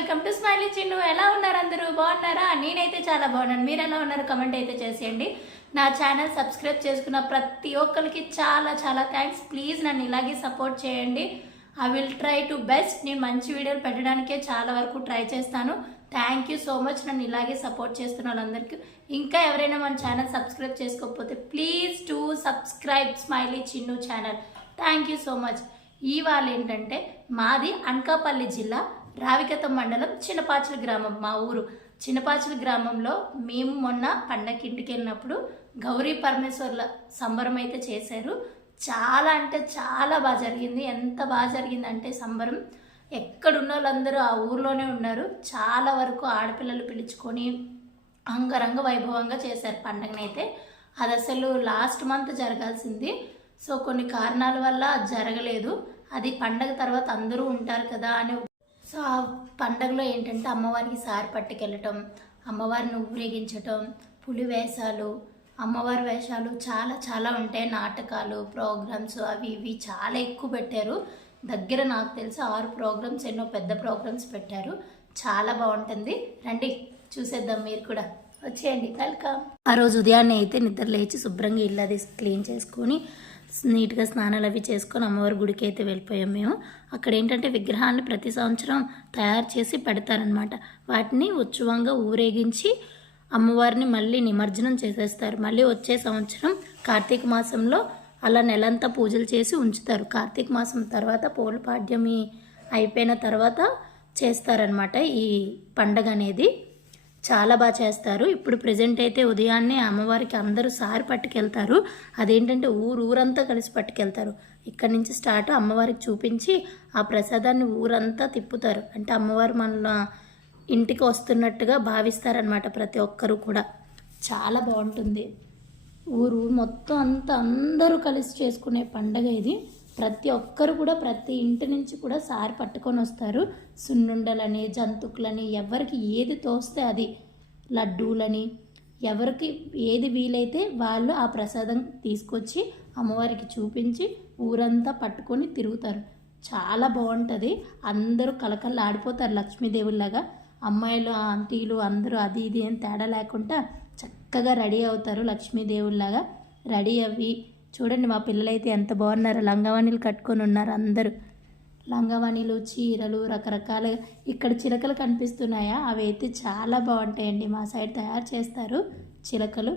Welcome to smiley Chinnu. ఎలా ఉన్నారు అందరూ? బాగున్నారా? నేనైతే చాలా బాగున్నాను. మీరు ఎలా ఉన్నారు? కమెంట్ అయితే చేసేయండి. నా ఛానల్ సబ్స్క్రైబ్ చేసుకున్న ప్రతి ఒక్కరికి చాలా చాలా థ్యాంక్స్. ప్లీజ్ నన్ను ఇలాగే సపోర్ట్ చేయండి. I will try to best. నేను మంచి వీడియోలు పెట్టడానికే చాలా వరకు ట్రై చేస్తాను. Thank you so much. నన్ను ఇలాగే సపోర్ట్ చేస్తున్న వాళ్ళందరికీ. ఇంకా ఎవరైనా మన ఛానల్ సబ్స్క్రైబ్ చేసుకోకపోతే please to subscribe smiley Chinnu channel. Thank you so much. ఇవాళ ఏంటంటే మాది అనకాపల్లి జిల్లా రావికతం మండలం చిన్నపాచల గ్రామం. మా ఊరు చిన్నపాచల గ్రామంలో మేము మొన్న పండగకి ఇంటికి వెళ్ళినప్పుడు గౌరీ పరమేశ్వర్ల సంబరం అయితే చేశారు. చాలా అంటే చాలా బాగా జరిగింది. ఎంత బాగా జరిగిందంటే సంబరం ఎక్కడున్న వాళ్ళందరూ ఆ ఊర్లోనే ఉన్నారు. చాలా వరకు ఆడపిల్లలు పిలుచుకొని అంగరంగ వైభవంగా చేశారు పండగనైతే. అది అసలు లాస్ట్ మంత్ జరగాల్సింది. సో కొన్ని కారణాల వల్ల జరగలేదు. అది పండగ తర్వాత అందరూ ఉంటారు కదా అని. సో ఆ పండగలో ఏంటంటే అమ్మవారికి సారి పట్టుకెళ్ళటం, అమ్మవారిని ఊరేగించటం, పులి వేషాలు, అమ్మవారి వేషాలు చాలా చాలా ఉంటాయి. నాటకాలు, ప్రోగ్రామ్స్ అవి ఇవి చాలా ఎక్కువ పెట్టారు. దగ్గర నాకు తెలిసి 6 ప్రోగ్రామ్స్ ఎన్నో పెద్ద ప్రోగ్రామ్స్ పెట్టారు. చాలా బాగుంటుంది. రండి చూసేద్దాం. మీరు కూడా వచ్చేయండి. వెల్కమ్. ఆ రోజు ఉదయాన్నే అయితే నిద్ర లేచి శుభ్రంగా ఇల్లు అది క్లీన్ చేసుకొని నీట్గా స్నానాలు అవి చేసుకొని అమ్మవారి గుడికి అయితే వెళ్ళిపోయాం మేము. అక్కడ ఏంటంటే విగ్రహాన్ని ప్రతి సంవత్సరం తయారు చేసి పెడతారనమాట. వాటిని ఉత్సవంగా ఊరేగించి అమ్మవారిని మళ్ళీ నిమజ్జనం చేసేస్తారు. మళ్ళీ వచ్చే సంవత్సరం కార్తీక మాసంలో అలా నెలంతా పూజలు చేసి ఉంచుతారు. కార్తీక మాసం తర్వాత పౌలపాడ్యమి అయిపోయిన తర్వాత చేస్తారనమాట ఈ పండగ అనేది. చాలా బాగా చేస్తారు. ఇప్పుడు ప్రజెంట్ అయితే ఉదయాన్నే అమ్మవారికి అందరూ సారి పట్టుకెళ్తారు. అదేంటంటే ఊరంతా కలిసి పట్టుకెళ్తారు. ఇక్కడి నుంచి స్టార్ట్ అమ్మవారికి చూపించి ఆ ప్రసాదాన్ని ఊరంతా తిప్పుతారు. అంటే అమ్మవారు మన ఇంటికి వస్తున్నట్టుగా భావిస్తారనమాట ప్రతి ఒక్కరూ కూడా. చాలా బాగుంటుంది. ఊరు మొత్తం అంతా అందరూ కలిసి చేసుకునే పండగ ఇది. ప్రతి ఒక్కరు కూడా ప్రతి ఇంటి నుంచి కూడా సారి పట్టుకొని వస్తారు. సున్నుండలని, జంతుకులని, ఎవరికి ఏది తోస్తే అది, లడ్డూలని, ఎవరికి ఏది వీలైతే వాళ్ళు ఆ ప్రసాదం తీసుకొచ్చి అమ్మవారికి చూపించి ఊరంతా పట్టుకొని తిరుగుతారు. చాలా బాగుంటుంది. అందరూ కలకల్లా ఆడిపోతారు లక్ష్మీదేవుల్లాగా. అమ్మాయిలు, ఆంటీలు అందరూ అది ఇది ఏం తేడా లేకుండా చక్కగా రెడీ అవుతారు లక్ష్మీదేవుల్లాగా. రెడీ అవి చూడండి మా పిల్లలైతే ఎంత బాగున్నారు. లంగావాణీలు కట్టుకొని ఉన్నారు అందరూ. లంగావాణీలు, చీరలు రకరకాలుగా. ఇక్కడ చిలకలు కనిపిస్తున్నాయా? అవి అయితే చాలా బాగుంటాయండి. మా సైడ్ తయారు చేస్తారు చిలకలు.